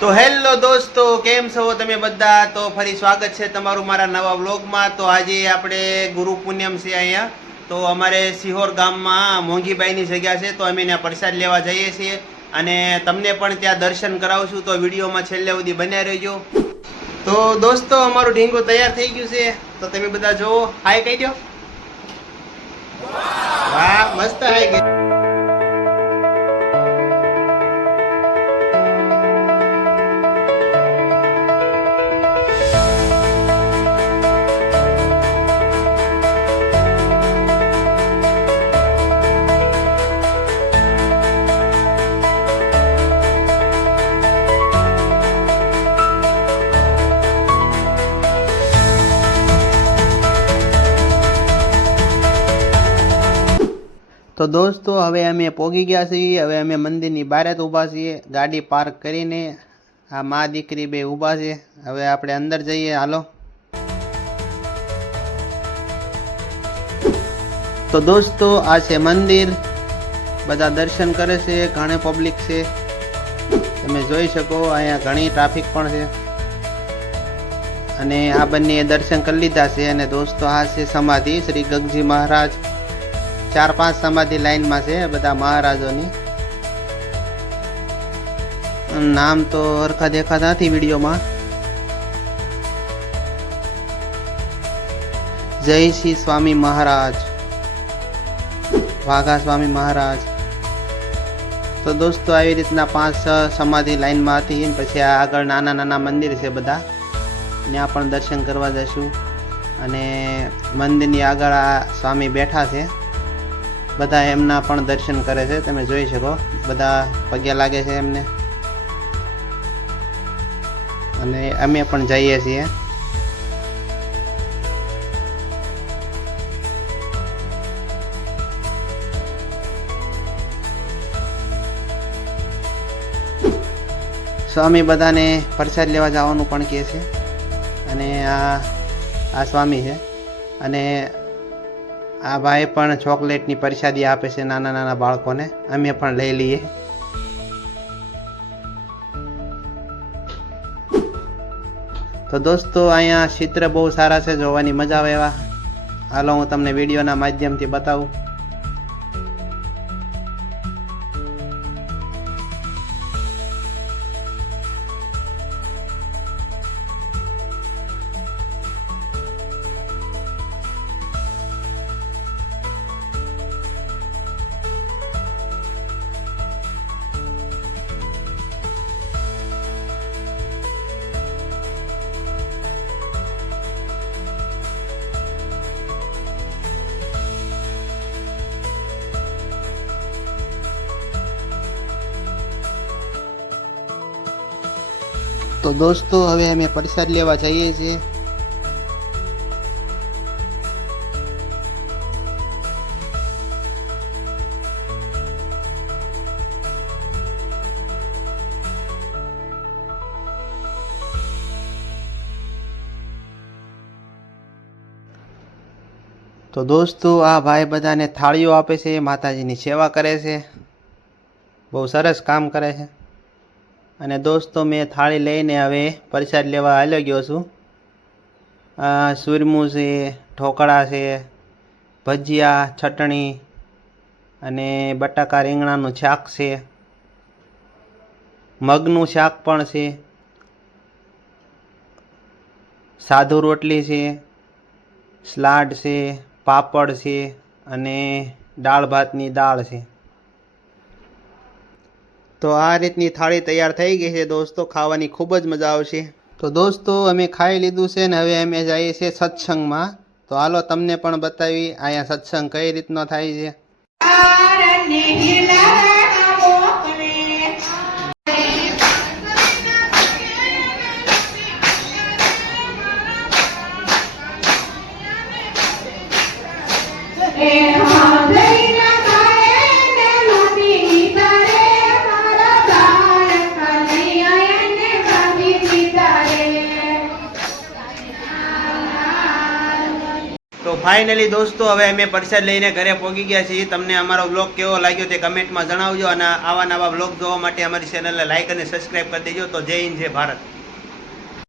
તો હેલો દોસ્તો, કેમ છો તમે બધા? તો ફરી સ્વાગત છે તમારું મારા નવા વ્લોગમાં. તો આજે આપણે ગુરુ પૂનમ છે અહીંયા. તો અમારે સિહોર ગામમાં મોંઘીબાઈની જગ્યા છે, તો અમે ત્યાં પ્રસાદ લેવા જઈએ છીએ અને તમને પણ ત્યાં દર્શન કરાવશું. તો વિડીયોમાં છેલ્લે સુધી બન્યા રહેજો. તો દોસ્તો, અમારું ઢીંગો તૈયાર થઈ ગયું છે, તો તમે બધા જોવો. હાય કહી દો. વાહ, મસ્ત હાય ગઈ. તો દોસ્તો, હવે અમે પહોંચી ગયા છીએ. હવે અમે મંદિરની બહાર જ ઊભા છીએ, ગાડી પાર્ક કરીને. આ મા દીકરી બે ઊભા છે. હવે આપણે અંદર જઈએ, હાલો. તો દોસ્તો, આ છે મંદિર. બધા દર્શન કરે છે, ઘણે પબ્લિક છે, તમે જોઈ શકો. અહીંયા ઘણી ટ્રાફિક પણ છે અને આ બંને દર્શન કરી લીધા છે. અને દોસ્તો, આ છે સમાધિ શ્રી ગગજી મહારાજ. 4-5 સમાધિ લાઈનમાં છે બધા મહારાજોની. નામ તો હરખા દેખાતા નથી વિડીયોમાં. જય શ્રી સ્વામી મહારાજ, વાઘા સ્વામી મહારાજ. તો દોસ્તો, આવી રીતના 5-6 સમાધિ લાઈનમાં હતી. પછી આ આગળ નાના નાના મંદિર છે બધા, ત્યાં પણ દર્શન કરવા જશું. અને મંદિરની આગળ આ સ્વામી બેઠા છે, બધા એમના પણ દર્શન કરે છે, તમે જોઈ શકો. બધા પગે લાગે છે એમને. અને અમે પણ જઈએ છીએ. સ્વામી બધાને પ્રસાદ લેવા જવાનું પણ કહે છે. અને આ સ્વામી છે. અને આ ભાઈ પણ ચોકલેટની પ્રસાદી આપે છે નાના નાના બાળકોને. અમે પણ લઈ લઈએ. તો દોસ્તો, અહીંયા ચિત્ર બહુ સારા છે, જોવાની મજા આવે એવા. હાલો, હું તમને વિડીયોના માધ્યમથી બતાવું. તો દોસ્તો, હવે અમે પ્રસાદ લેવા જઈએ છીએ. તો દોસ્તો, આ ભાઈ બધાને થાળીઓ આપે છે, માતાજીની સેવા કરે છે, બહુ સરસ કામ કરે છે. અને દોસ્તો, મેં થાળી લઈને હવે પ્રસાદ લેવા હાલ્યો ગયો છું. સુરમું છે, ઢોકળા છે, ભજીયા, ચટણી અને બટાકા રીંગણાનું શાક છે, મગનું શાક પણ છે, સાધુ રોટલી છે, સલાડ છે, પાપડ છે અને દાળ ભાતની દાળ છે. તો આ રીતની થાળી તૈયાર થઈ ગઈ છે દોસ્તો. ખાવાની ખૂબ જ મજા આવશે. તો દોસ્તો, અમે ખાઈ લીધું છે ને હવે અમે જઈએ છીએ સત્સંગમાં. તો હાલો, તમને પણ બતાવી અહીંયા સત્સંગ કઈ રીતનો થાય છે. તો ફાઇનલી દોસ્તો હવે અમે પ્રસાદ લઈને ઘરે પહોંચી ગયા છીએ. તમને અમારો બ્લોગ કેવો લાગ્યો તે કમેન્ટમાં જણાવજો અને આવા નવા બ્લોગ જોવા માટે અમારી ચેનલને લાઈક અને સબસ્ક્રાઈબ કરી દેજો. તો જય હિન્દ, જય ભારત.